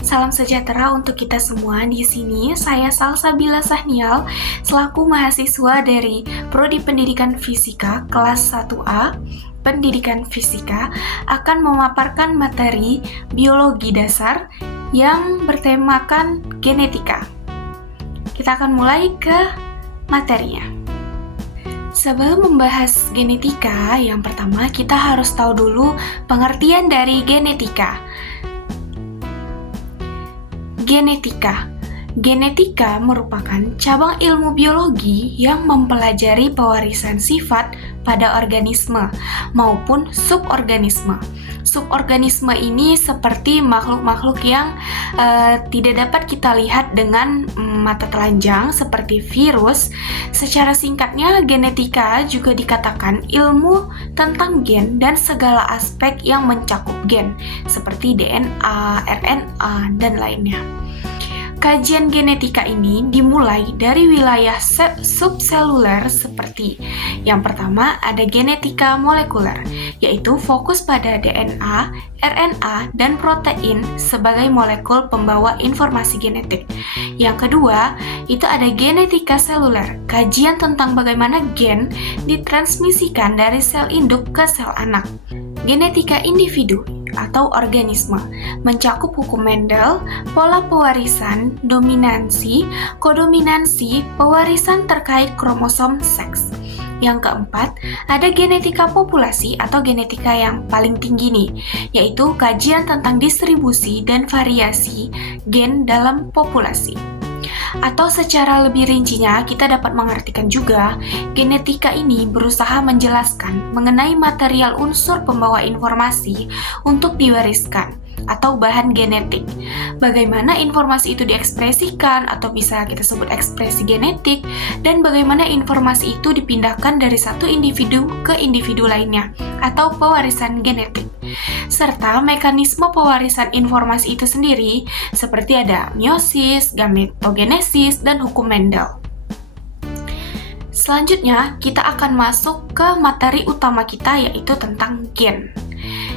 Salam sejahtera untuk kita semua. Di sini saya Salsabila Sahnial selaku mahasiswa dari Prodi Pendidikan Fisika kelas 1A Pendidikan Fisika akan memaparkan materi biologi dasar yang bertemakan genetika. Kita akan mulai ke materinya. Sebelum membahas genetika, yang pertama kita harus tahu dulu pengertian dari genetika. Genetika merupakan cabang ilmu biologi yang mempelajari pewarisan sifat pada organisme maupun suborganisme. Suborganisme ini seperti makhluk-makhluk yang tidak dapat kita lihat dengan mata telanjang seperti virus. Secara singkatnya, genetika juga dikatakan ilmu tentang gen dan segala aspek yang mencakup gen seperti DNA, RNA, dan lainnya. Kajian genetika ini dimulai dari wilayah subseluler seperti yang pertama ada genetika molekuler, yaitu fokus pada DNA, RNA, dan protein sebagai molekul pembawa informasi genetik. Yang kedua, itu ada genetika seluler, kajian tentang bagaimana gen ditransmisikan dari sel induk ke sel anak. Genetika individu atau organisme mencakup hukum Mendel, pola pewarisan, dominansi, kodominansi, pewarisan terkait kromosom seks. Yang keempat, ada genetika populasi atau genetika yang paling tinggi nih, yaitu kajian tentang distribusi dan variasi gen dalam populasi. Atau secara lebih rincinya, kita dapat mengartikan juga, genetika ini berusaha menjelaskan mengenai material unsur pembawa informasi untuk diwariskan atau bahan genetik. Bagaimana informasi itu diekspresikan atau bisa kita sebut ekspresi genetik, dan bagaimana informasi itu dipindahkan dari satu individu ke individu lainnya atau pewarisan genetik. Serta mekanisme pewarisan informasi itu sendiri seperti ada meiosis, gametogenesis, dan hukum Mendel. Selanjutnya, kita akan masuk ke materi utama kita yaitu tentang gen.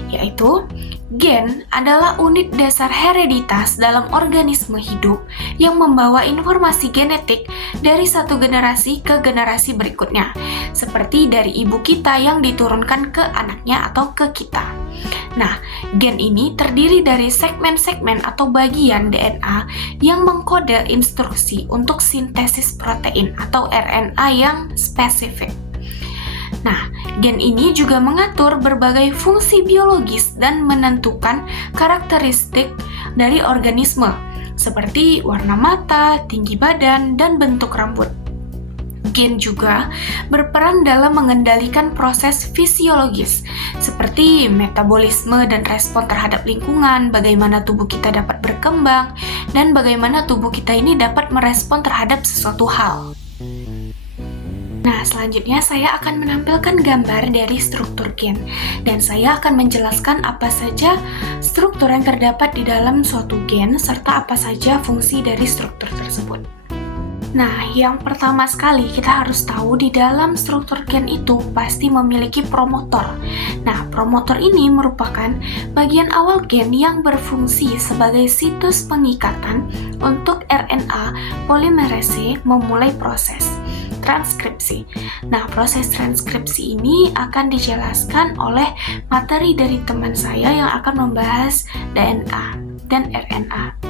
Yaitu, gen adalah unit dasar hereditas dalam organisme hidup yang membawa informasi genetik dari satu generasi ke generasi berikutnya, seperti dari ibu kita yang diturunkan ke anaknya atau ke kita. Nah, gen ini terdiri dari segmen-segmen atau bagian DNA yang mengkode instruksi untuk sintesis protein atau RNA yang spesifik. Nah, gen ini juga mengatur berbagai fungsi biologis dan menentukan karakteristik dari organisme, seperti warna mata, tinggi badan, dan bentuk rambut. Gen juga berperan dalam mengendalikan proses fisiologis, seperti metabolisme dan respon terhadap lingkungan, bagaimana tubuh kita dapat berkembang, dan bagaimana tubuh kita ini dapat merespon terhadap sesuatu hal. Nah, selanjutnya saya akan menampilkan gambar dari struktur gen, dan saya akan menjelaskan apa saja struktur yang terdapat di dalam suatu gen, serta apa saja fungsi dari struktur tersebut. Nah, yang pertama sekali kita harus tahu di dalam struktur gen itu pasti memiliki promotor. Nah, promotor ini merupakan bagian awal gen yang berfungsi sebagai situs pengikatan untuk RNA polimerase memulai proses transkripsi. Nah, proses transkripsi ini akan dijelaskan oleh materi dari teman saya yang akan membahas DNA dan RNA.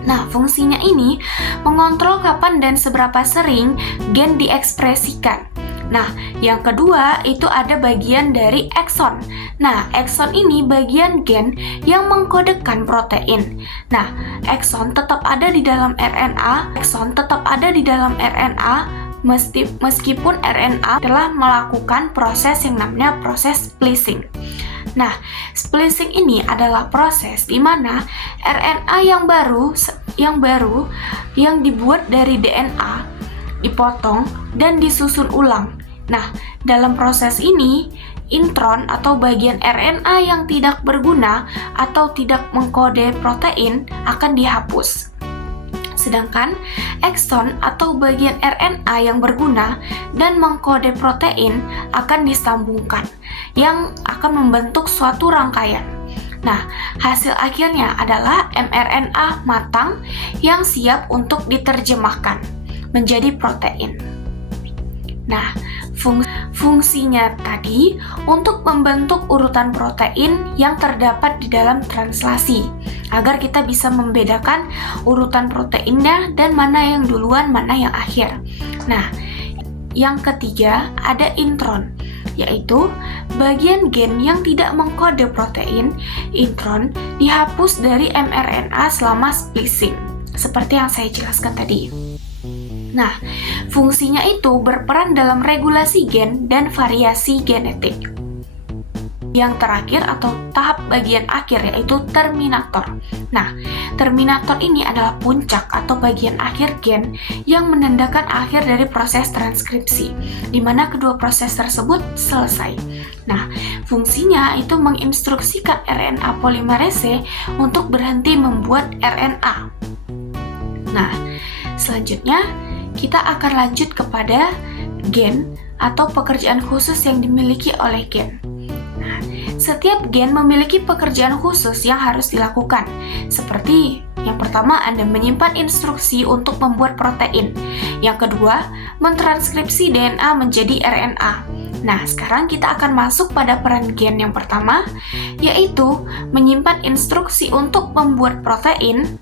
Nah, fungsinya ini mengontrol kapan dan seberapa sering gen diekspresikan. Nah, yang kedua itu ada bagian dari ekson. Nah, ekson ini bagian gen yang mengkodekan protein. Nah, ekson tetap ada di dalam RNA. Meskipun RNA telah melakukan proses yang namanya proses splicing. Nah, splicing ini adalah proses di mana RNA yang dibuat dari DNA dipotong dan disusun ulang. Nah, dalam proses ini, intron atau bagian RNA yang tidak berguna atau tidak mengkode protein akan dihapus. Sedangkan ekson atau bagian RNA yang berguna dan mengkode protein akan disambungkan, yang akan membentuk suatu rangkaian. Nah, hasil akhirnya adalah mRNA matang yang siap untuk diterjemahkan menjadi protein. Nah, fungsinya tadi untuk membentuk urutan protein yang terdapat di dalam translasi, agar kita bisa membedakan urutan proteinnya dan mana yang duluan, mana yang akhir. Nah, yang ketiga ada intron, yaitu bagian gen yang tidak mengkode protein. Intron dihapus dari mRNA selama splicing, seperti yang saya jelaskan tadi. Nah, fungsinya itu berperan dalam regulasi gen dan variasi genetik. Yang terakhir atau tahap bagian akhir yaitu terminator. Nah, terminator ini adalah puncak atau bagian akhir gen yang menandakan akhir dari proses transkripsi, di mana kedua proses tersebut selesai. Nah, fungsinya itu menginstruksikan RNA polimerase untuk berhenti membuat RNA. Nah, selanjutnya kita akan lanjut kepada gen atau pekerjaan khusus yang dimiliki oleh gen. Nah, setiap gen memiliki pekerjaan khusus yang harus dilakukan. Seperti yang pertama, Anda menyimpan instruksi untuk membuat protein. Yang kedua, mentranskripsi DNA menjadi RNA. Nah, sekarang kita akan masuk pada peran gen yang pertama, yaitu menyimpan instruksi untuk membuat protein.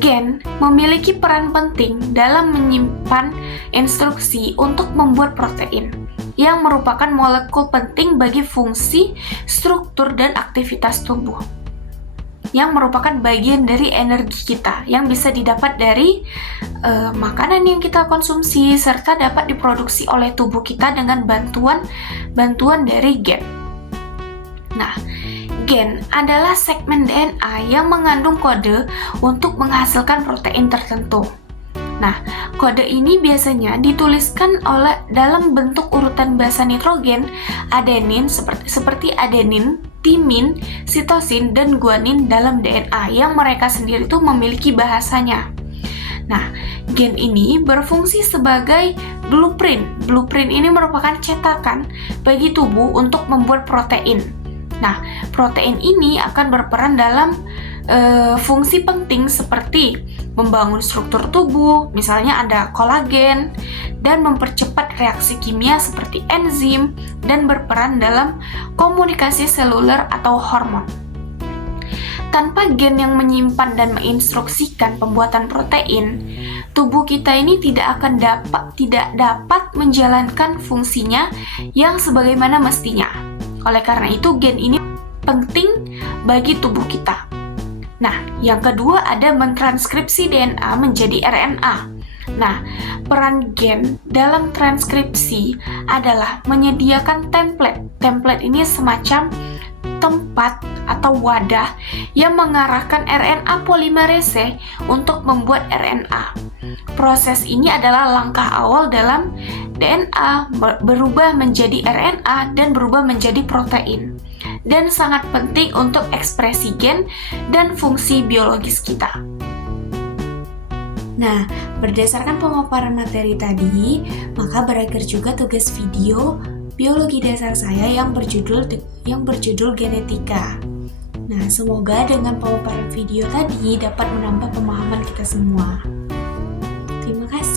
Gen memiliki peran penting dalam menyimpan instruksi untuk membuat protein, yang merupakan molekul penting bagi fungsi, struktur, dan aktivitas tubuh, yang merupakan bagian dari energi kita, yang bisa didapat dari makanan yang kita konsumsi, serta dapat diproduksi oleh tubuh kita dengan bantuan dari gen. Nah, gen adalah segmen DNA yang mengandung kode untuk menghasilkan protein tertentu. Nah, kode ini biasanya dituliskan dalam bentuk urutan basa nitrogen, adenin seperti adenin, timin, sitosin, dan guanin dalam DNA yang mereka sendiri itu memiliki bahasanya. Nah, gen ini berfungsi sebagai blueprint. Blueprint ini merupakan cetakan bagi tubuh untuk membuat protein. Nah, protein ini akan berperan dalam fungsi penting seperti membangun struktur tubuh, misalnya ada kolagen, dan mempercepat reaksi kimia seperti enzim, dan berperan dalam komunikasi seluler atau hormon. Tanpa gen yang menyimpan dan menginstruksikan pembuatan protein, tubuh kita ini tidak dapat menjalankan fungsinya yang sebagaimana mestinya. Oleh karena itu, gen ini penting bagi tubuh kita. Nah, yang kedua ada mentranskripsi DNA menjadi RNA. Nah, peran gen dalam transkripsi adalah menyediakan template. Template ini semacam tempat atau wadah yang mengarahkan RNA polimerase untuk membuat RNA. Proses ini adalah langkah awal dalam DNA berubah menjadi RNA dan berubah menjadi protein, dan sangat penting untuk ekspresi gen dan fungsi biologis kita. Nah, berdasarkan pemaparan materi tadi, maka berakhir juga tugas video biologi dasar saya yang berjudul genetika. Nah, semoga dengan pemaparan video tadi dapat menambah pemahaman kita semua. Terima kasih.